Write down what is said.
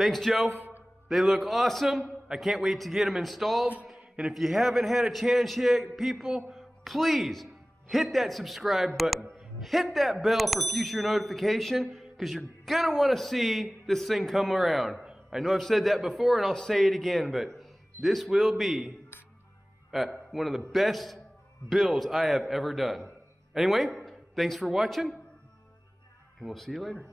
Thanks, Joe. They look awesome. I can't wait to get them installed. And if you haven't had a chance yet, people, please hit that subscribe button. Hit that bell for future notification, because you're gonna want to see this thing come around. I know I've said that before and I'll say it again, but this will be one of the best builds I have ever done. Anyway, thanks for watching, and we'll see you later.